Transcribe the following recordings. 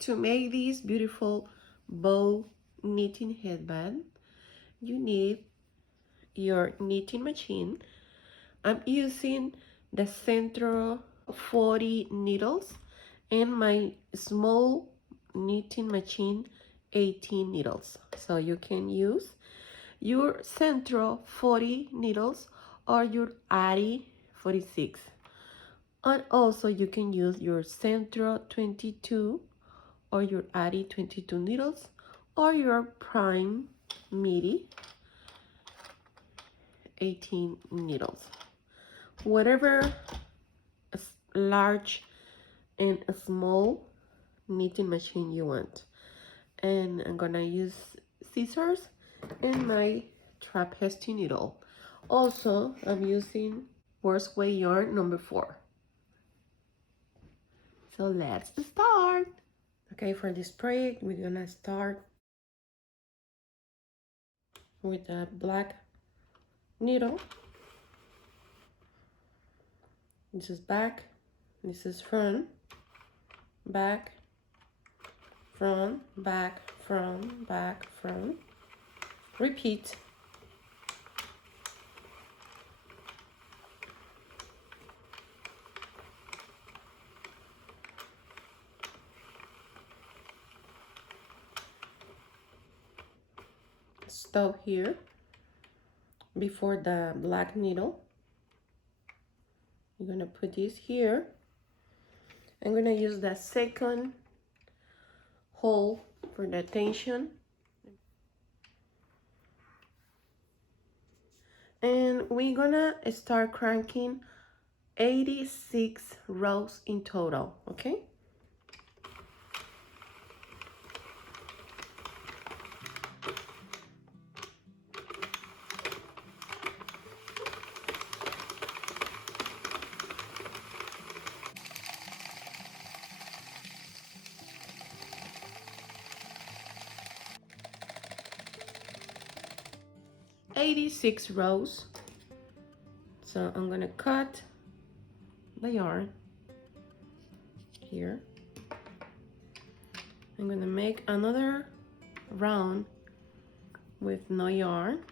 To make this beautiful bow knitting headband, you need your knitting machine. I'm using the Centro 40 needles and my small knitting machine 18 needles. So you can use your Centro 40 needles or your Ari 46. And also you can use your Centro 22 or your Ari 22 needles or your Prime MIDI 18 needles. Whatever large and a small knitting machine you want. And I'm gonna use scissors and my trapeze needle. Also, I'm using Worst Way yarn number 4. So let's start. Okay, for this project, we're gonna start with a black needle. This is back, this is front, back, front, back, front, back, front. Repeat. Stop here before the black needle. You're gonna put this here. I'm gonna use the second hole for the tension. And we're gonna start cranking 86 rows in total, okay? "86 rows." So I'm gonna cut the yarn here. I'm gonna make another round with no yarn.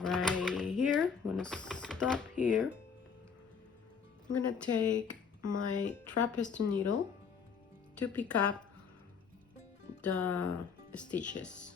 Right here, I'm gonna stop here. I'm gonna take my trapeze needle to pick up the stitches.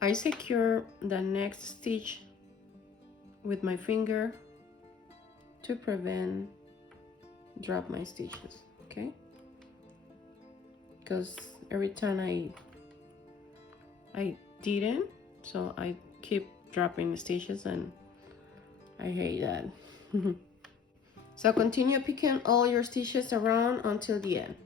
I secure the next stitch with my finger to prevent drop my stitches, okay? Because every time I didn't, so I keep dropping the stitches and I hate that. So continue picking all your stitches around until the end.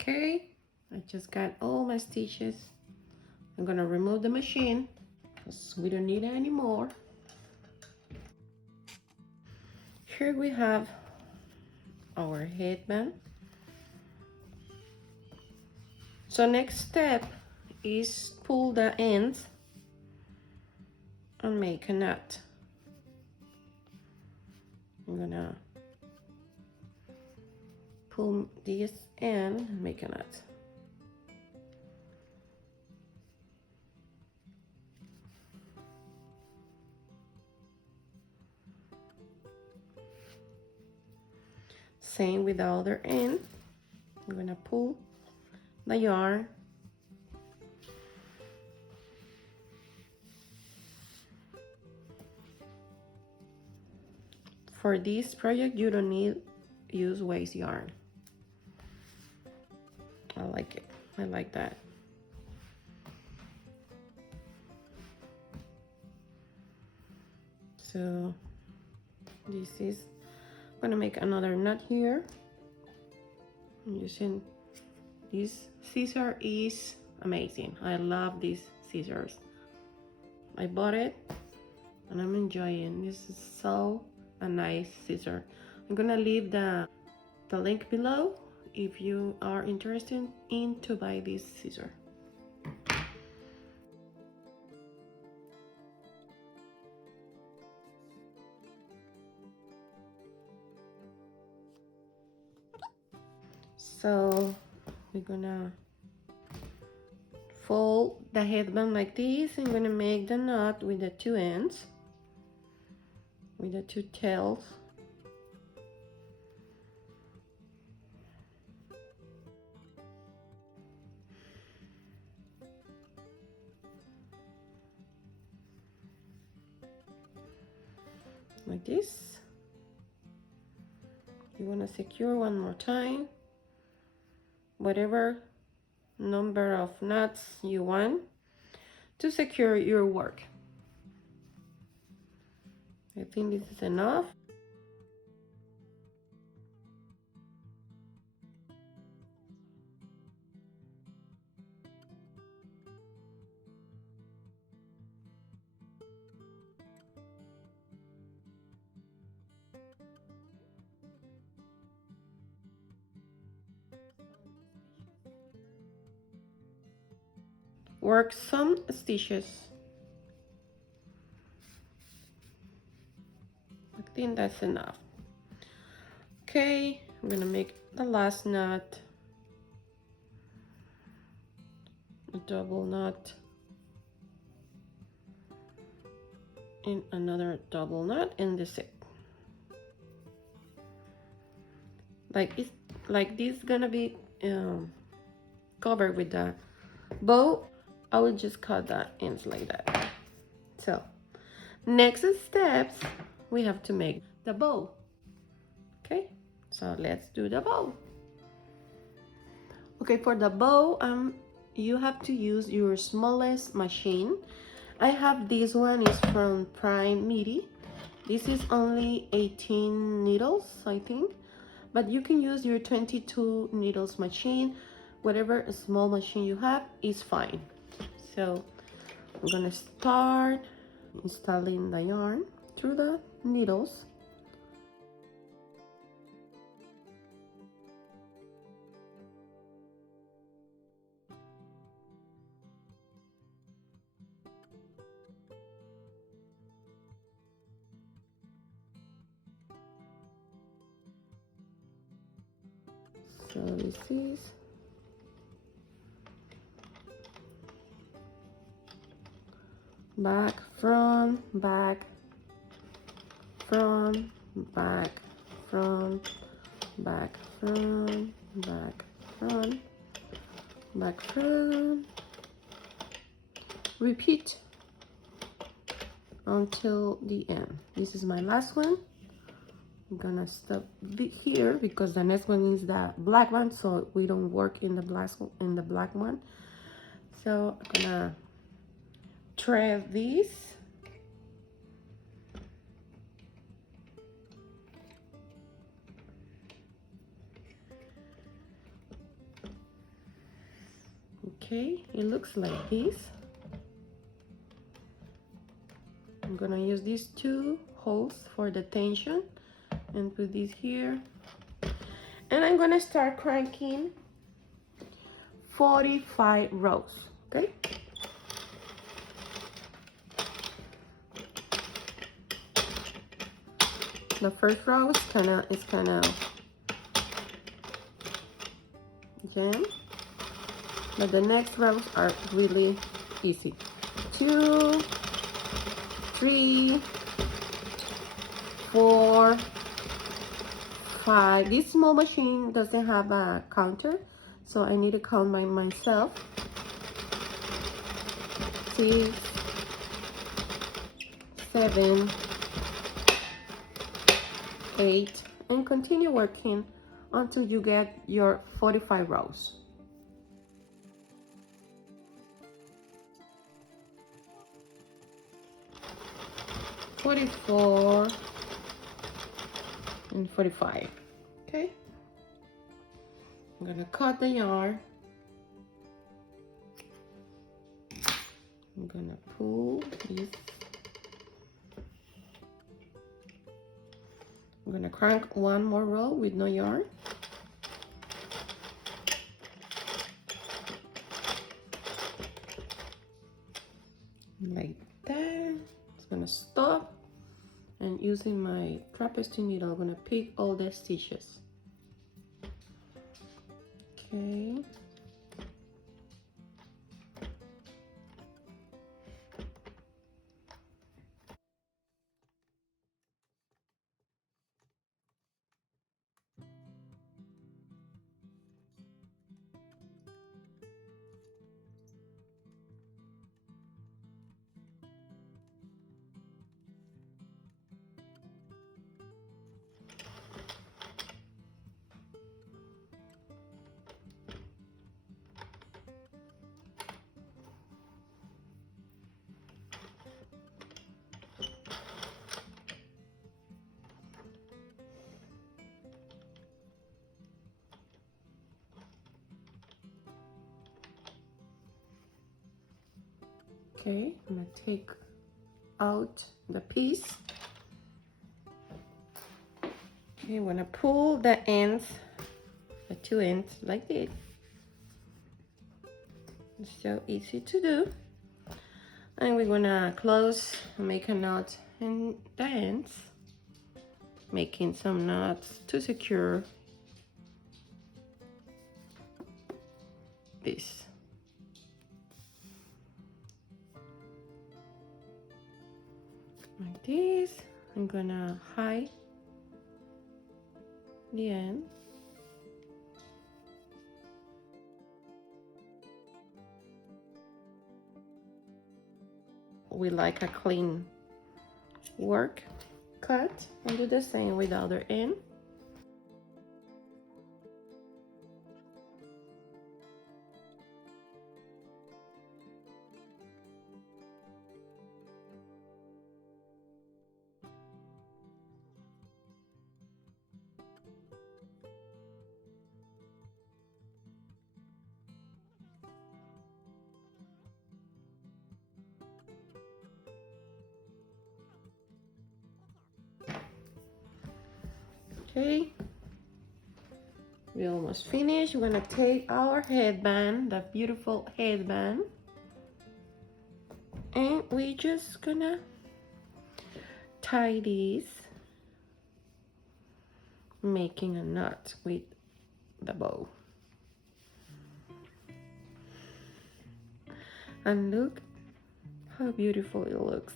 Okay, I just got all my stitches. I'm gonna remove the machine because we don't need it anymore. Here we have our headband. So next step is pull the ends and make a knot. I'm gonna pull this end and make a knot. Same with the other end. I'm gonna pull the yarn. For this project, you don't need use waste yarn. I like it. I like that. So this is, I'm gonna make another knot here. I'm using this scissor is amazing. I love these scissors. I bought it and I'm enjoying. This is so a nice scissor. I'm gonna leave the link below if you are interested in to buy this scissor. So we're gonna fold the headband like this. I'm gonna make the knot with the two ends, with the two tails. Like this. You want to secure one more time, whatever number of knots you want to secure your work. I think this is enough. Work some stitches. I think that's enough. Okay, I'm gonna make the last knot, a double knot, and another double knot, and that's it. Like this gonna be covered with the bow. I will just cut the ends like that. So next steps, we have to make the bow. Okay, so let's do the bow. Okay, for the bow, you have to use your smallest machine. I have this one, is from Prime Midi. This is only 18 needles, I think, but you can use your 22 needles machine. Whatever small machine you have is fine. So I'm gonna start installing the yarn through the needles. So this is back, front, back, front, back, front, back, front, back, front, back, front. Repeat until the end. This is my last one. I'm gonna stop here because the next one is the black one, so we don't work in the black one. So I'm gonna thread this. Okay, it looks like this. I'm gonna use these two holes for the tension and put this here, and I'm gonna start cranking 45 rows. Okay, the first row is kind of jam, but the next rows are really easy. 2, 3, 4, 5. This small machine doesn't have a counter, so I need to count by myself. 6, 7, 8, and continue working until you get your 45 rows. "44" and 45. Okay, I'm gonna cut the yarn. I'm gonna pull this. I'm gonna crank one more row with no yarn. Like that. It's gonna stop, and using my trapeze needle, I'm gonna pick all the stitches. Okay. Okay, I'm gonna take out the piece. Okay, I'm gonna pull the ends, the 2 ends, like this. It's so easy to do. And we're gonna close, make a knot in the ends, making some knots to secure this. Like this. I'm gonna hide the end. We like a clean work cut, and do the same with the other end. Okay, we almost finished. We're gonna take our headband, that beautiful headband, and we're just gonna tie this, making a knot with the bow. And look how beautiful it looks.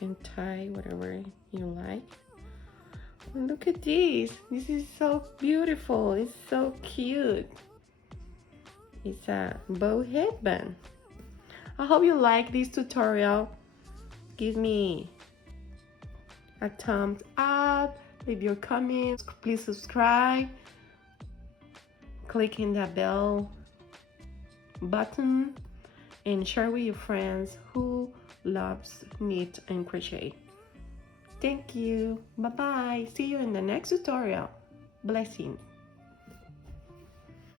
You can tie whatever you like. And look at this. This is so beautiful. It's so cute. It's a bow headband. I hope you like this tutorial. Give me a thumbs up, leave your comments, please subscribe, click in the bell button, and share with your friends who loves knit and crochet. Thank you. Bye bye. See you in the next tutorial. Blessings.